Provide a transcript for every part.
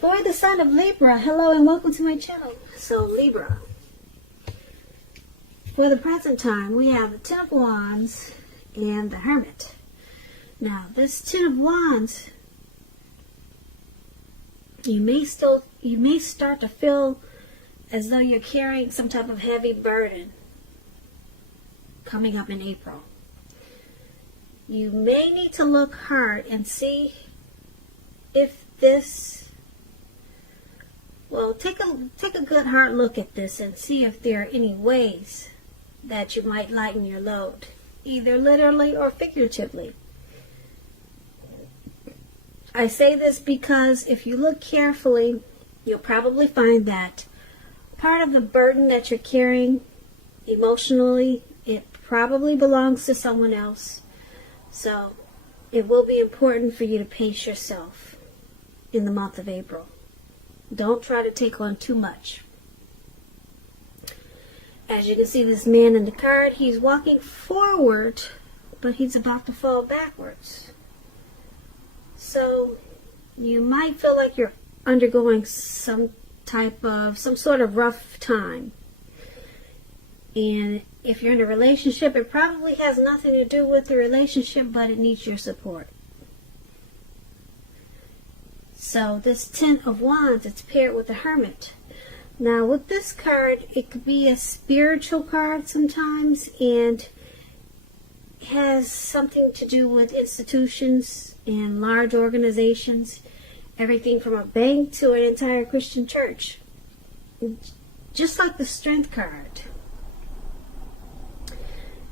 For the sign of Libra, hello and welcome to my channel. So Libra, for the present time, we have the Ten of Wands and the Hermit. Now, this Ten of Wands, you may start to feel as though you're carrying some type of heavy burden coming up in April. You may need to look hard and see if this, well, take a good hard look at this and see if there are any ways that you might lighten your load, either literally or figuratively. I say this because if you look carefully, you'll probably find that part of the burden that you're carrying emotionally, it probably belongs to someone else. So it will be important for you to pace yourself in the month of April. Don't try to take on too much. As you can see, this man in the card, he's walking forward, but he's about to fall backwards. So you might feel like you're undergoing some sort of rough time. And if you're in a relationship, it probably has nothing to do with the relationship, but it needs your support. So this Ten of Wands, it's paired with the Hermit. Now with this card, it could be a spiritual card sometimes, and it has something to do with institutions and large organizations, everything from a bank to an entire Christian church. Just like the Strength card,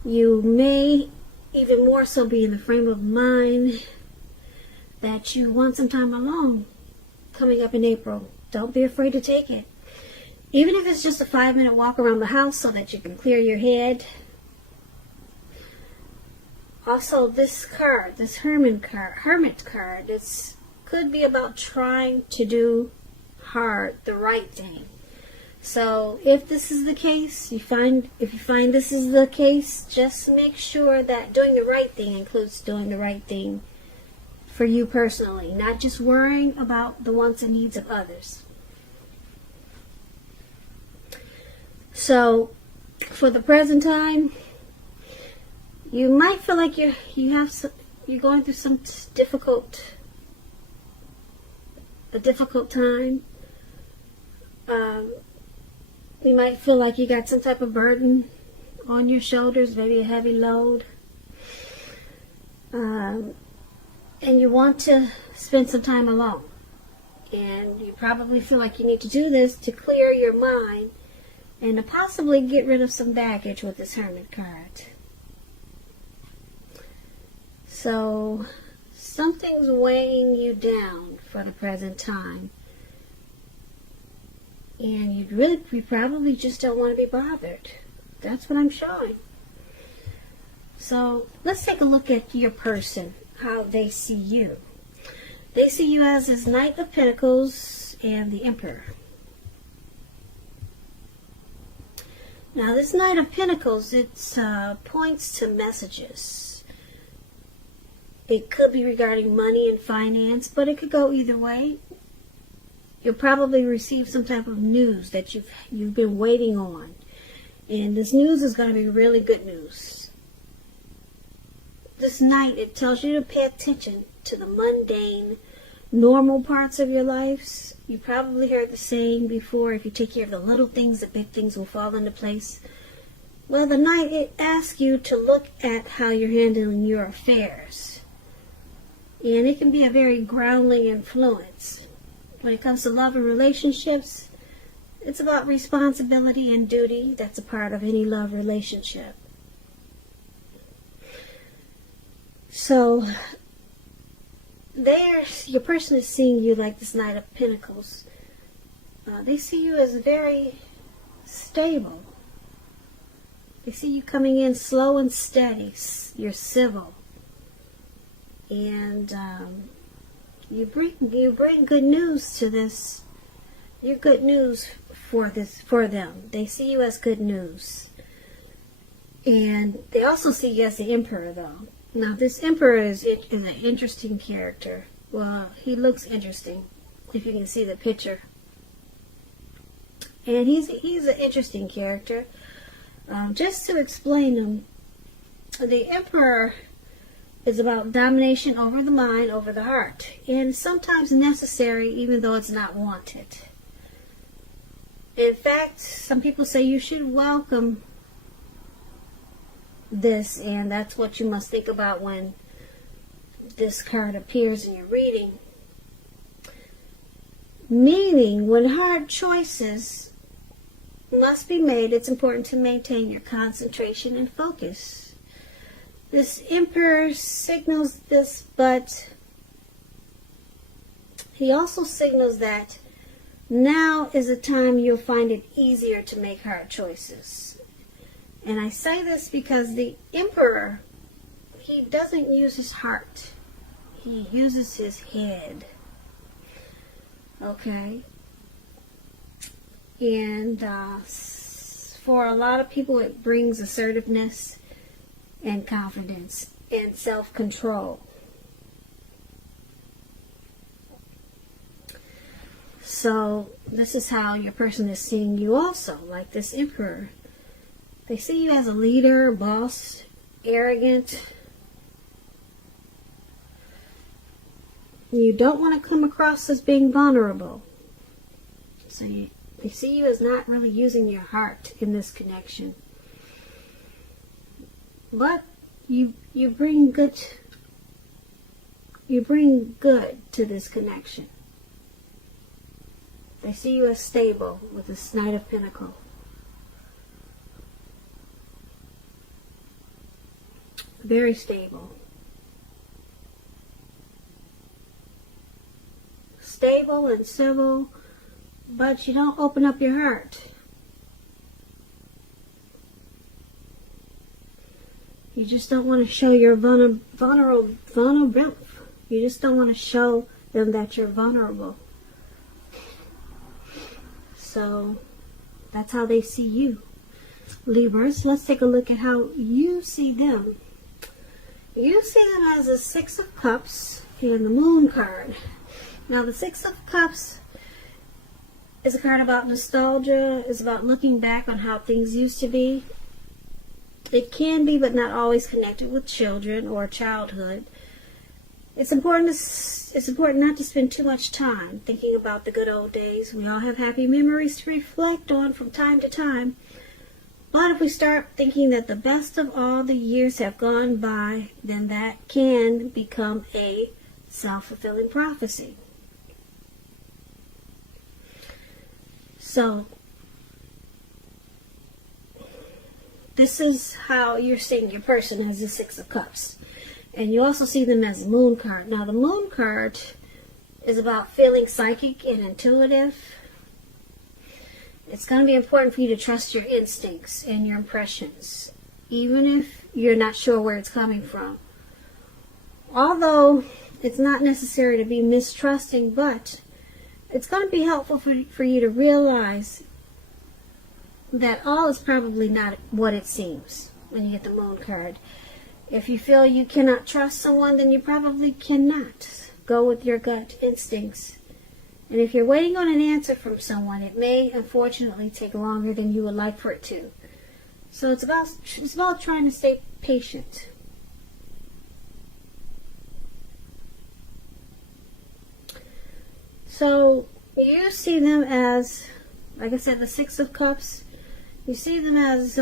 you may even more so be in the frame of mind that you want some time alone coming up in April. Don't be afraid to take it. Even if it's just a 5-minute walk around the house so that you can clear your head. Also, this card, this Hermit card, it could be about trying to do the right thing. So if this is the case, if you find this is the case, just make sure that doing the right thing includes doing the right thing for you personally, not just worrying about the wants and needs of others. So for the present time, you might feel like you're going through some a difficult time. You might feel like you got some type of burden on your shoulders, maybe a heavy load. And you want to spend some time alone. And you probably feel like you need to do this to clear your mind and to possibly get rid of some baggage with this Hermit card. So something's weighing you down for the present time. And you probably just don't want to be bothered. That's what I'm showing. So let's take a look at your person, how they see you. They see you as this Knight of Pentacles and the Emperor. Now this Knight of Pentacles, it points to messages. It could be regarding money and finance, but it could go either way. You'll probably receive some type of news that you've been waiting on. And this news is going to be really good news. This Knight, it tells you to pay attention to the mundane, normal parts of your lives. You probably heard the saying before, if you take care of the little things, the big things will fall into place. Well, the Knight, it asks you to look at how you're handling your affairs. And it can be a very grounding influence. When it comes to love and relationships, it's about responsibility and duty. That's a part of any love relationship. So, your person is seeing you like this Knight of Pentacles. They see you as very stable. They see you coming in slow and steady. You're civil. And you bring good news to this. You're good news for them. They see you as good news. And they also see you as the Emperor, though. Now, this Emperor is an interesting character. Well, he looks interesting. if you can see the picture. And he's an interesting character. Just to explain him, the Emperor is about domination over the mind, over the heart, and sometimes necessary even though it's not wanted. In fact, some people say you should welcome this, and that's what you must think about when this card appears in your reading. Meaning, when hard choices must be made, it's important to maintain your concentration and focus. This Emperor signals this, but he also signals that now is a time you'll find it easier to make hard choices. And I say this because the Emperor, he doesn't use his heart. He uses his head. Okay? And for a lot of people, it brings assertiveness and confidence and self-control. So this is how your person is seeing you also, like this Emperor. They see you as a leader, boss, arrogant. You don't want to come across as being vulnerable. So they see you as not really using your heart in this connection. But you bring good to this connection. They see you as stable with this Knight of Pentacles. Very stable. Stable and civil, but you don't open up your heart. You just don't want to show your vulnerable. You just don't want to show them that you're vulnerable. So that's how they see you. Libras, let's take a look at how you see them. You see them as a Six of Cups and the Moon card. Now the Six of Cups is a card about nostalgia. It's about looking back on how things used to be. It can be, but not always, connected with children or childhood. It's important not to spend too much time thinking about the good old days. We all have happy memories to reflect on from time to time. But if we start thinking that the best of all the years have gone by, then that can become a self-fulfilling prophecy. So, this is how you're seeing your person, as the Six of Cups. And you also see them as a Moon card. Now, the Moon card is about feeling psychic and intuitive. It's going to be important for you to trust your instincts and your impressions, even if you're not sure where it's coming from. Although it's not necessary to be mistrusting, but it's going to be helpful for you to realize that all is probably not what it seems when you get the Moon card. If you feel you cannot trust someone, then you probably cannot. Go with your gut instincts. And if you're waiting on an answer from someone, it may unfortunately take longer than you would like for it to. So it's about trying to stay patient. So you see them as, like I said, the Six of Cups. You see them as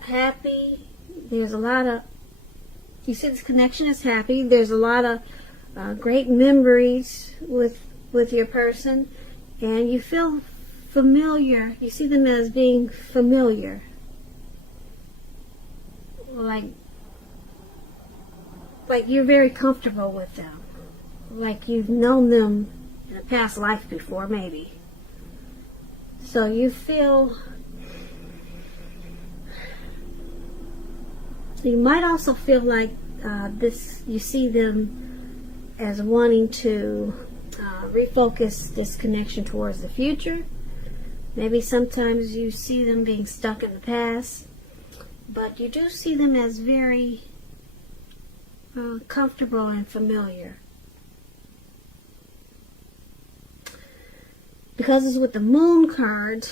happy. There's a lot of, you see this connection is happy. There's a lot of great memories with your person, and you feel familiar. You see them as being familiar, like you're very comfortable with them, like you've known them in a past life before, maybe. So you feel, you might also feel like you see them as wanting to refocus this connection towards the future. Maybe sometimes you see them being stuck in the past, but you do see them as very comfortable and familiar. because it's with the Moon card,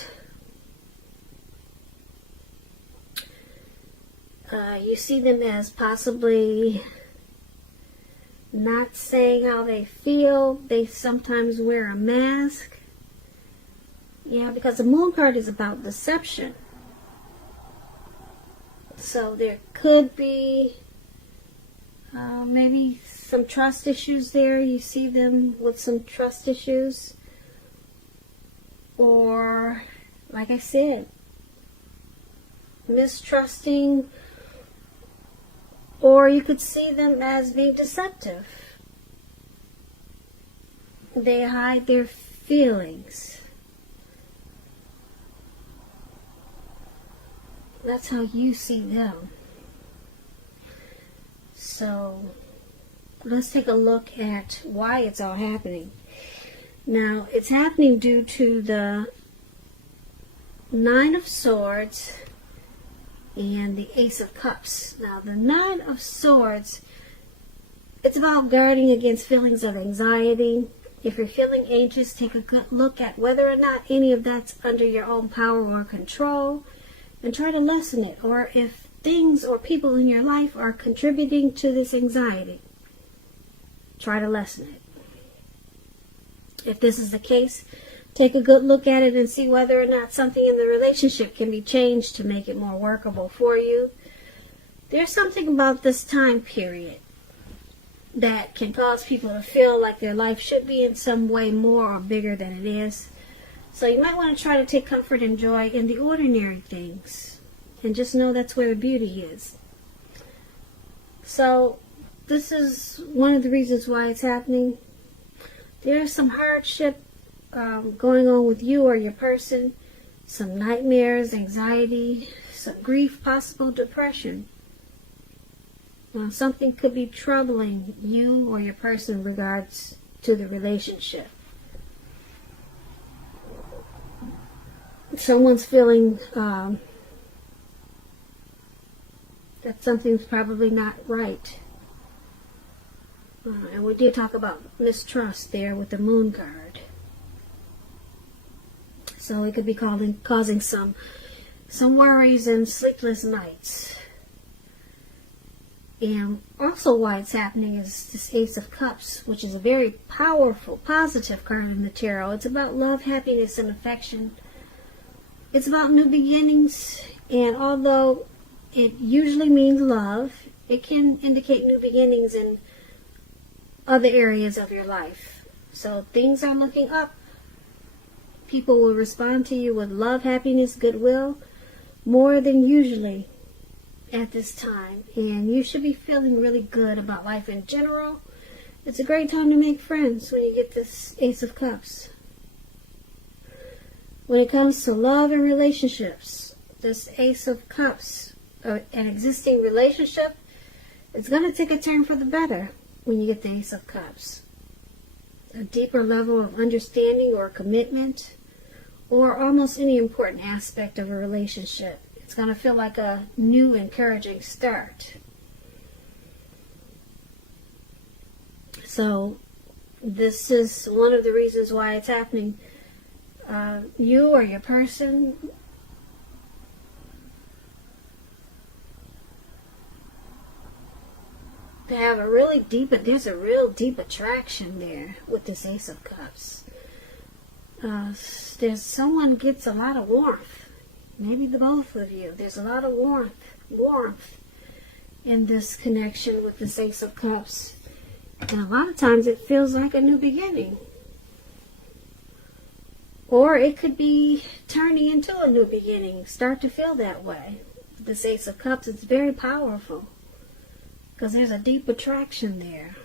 you see them as possibly not saying how they feel. They sometimes wear a mask. Yeah, because the Moon card is about deception. So there could be maybe some trust issues there. You see them with some trust issues. Or, like I said, mistrusting. Or you could see them as being deceptive. They hide their feelings. That's how you see them. So, let's take a look at why it's all happening. Now, it's happening due to the Nine of Swords and the Ace of Cups. Now, the Nine of Swords, it's about guarding against feelings of anxiety. If you're feeling anxious, take a good look at whether or not any of that's under your own power or control, and try to lessen it. Or if things or people in your life are contributing to this anxiety, try to lessen it. If this is the case, take a good look at it and see whether or not something in the relationship can be changed to make it more workable for you. There's something about this time period that can cause people to feel like their life should be in some way more or bigger than it is. So you might want to try to take comfort and joy in the ordinary things. And just know that's where the beauty is. So this is one of the reasons why it's happening. There's some hardship going on with you or your person. Some nightmares, anxiety, some grief, possible depression. Something could be troubling you or your person in regards to the relationship. Someone's feeling that something's probably not right. And we did talk about mistrust there with the Moon card. So it could be causing some worries and sleepless nights. And also why it's happening is this Ace of Cups, which is a very powerful, positive card in the tarot. It's about love, happiness, and affection. It's about new beginnings. And although it usually means love, it can indicate new beginnings in other areas of your life. So things are looking up. People will respond to you with love, happiness, goodwill, more than usually at this time. And you should be feeling really good about life in general. It's a great time to make friends when you get this Ace of Cups. When it comes to love and relationships, this Ace of Cups, an existing relationship, it's going to take a turn for the better when you get the Ace of Cups. A deeper level of understanding or commitment, or almost any important aspect of a relationship. It's going to feel like a new, encouraging start. So, this is one of the reasons why it's happening. You or your person they have a really deep, there's a real deep attraction there with this Ace of Cups. There's someone gets a lot of warmth. Maybe the both of you. There's a lot of warmth in this connection with this Ace of Cups. And a lot of times it feels like a new beginning. Or it could be turning into a new beginning. Start to feel that way. This Ace of Cups, it's very powerful. Because there's a deep attraction there.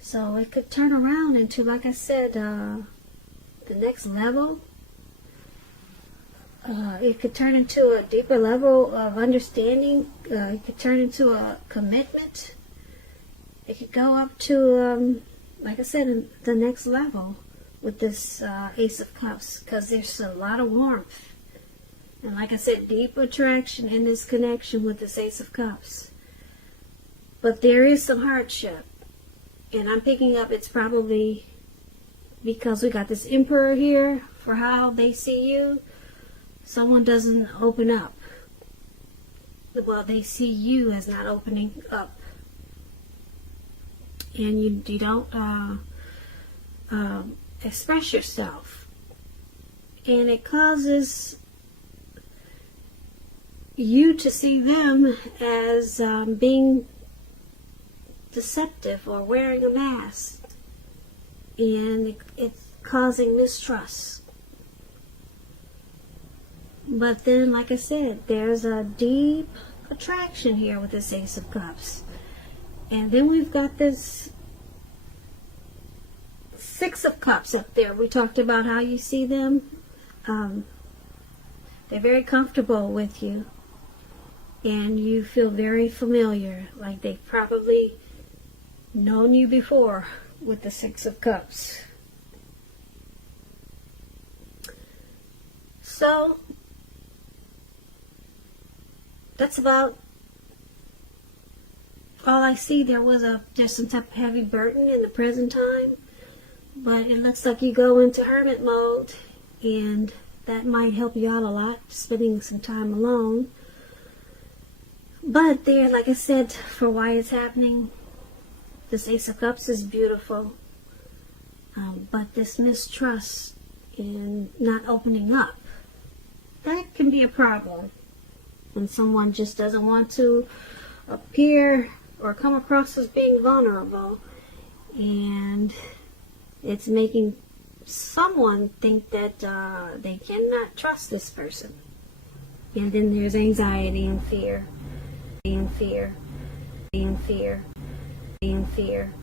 So it could turn around into, like I said, the next level. It could turn into a deeper level of understanding. It could turn into a commitment. It could go up to, like I said, the next level with this Ace of Cups. Because there's a lot of warmth. And like I said, deep attraction in this connection with this Ace of Cups. But there is some hardship. And I'm picking up it's probably because we got this Emperor here for how they see you. Someone doesn't open up. Well, they see you as not opening up. And you don't express yourself. And it causes you to see them as being deceptive or wearing a mask. And it's causing mistrust. But then, like I said, there's a deep attraction here with this Ace of Cups. And then we've got this Six of Cups up there. We talked about how you see them. They're very comfortable with you. And you feel very familiar, like they've probably known you before with the Six of Cups. So, that's about all I see. There's some type of heavy burden in the present time, but it looks like you go into hermit mode, and that might help you out a lot, spending some time alone. But there, like I said, for why it's happening, this Ace of Cups is beautiful, but this mistrust and not opening up, that can be a problem. When someone just doesn't want to appear or come across as being vulnerable, and it's making someone think that they cannot trust this person. And then there's anxiety and fear, and fear, and fear, and fear.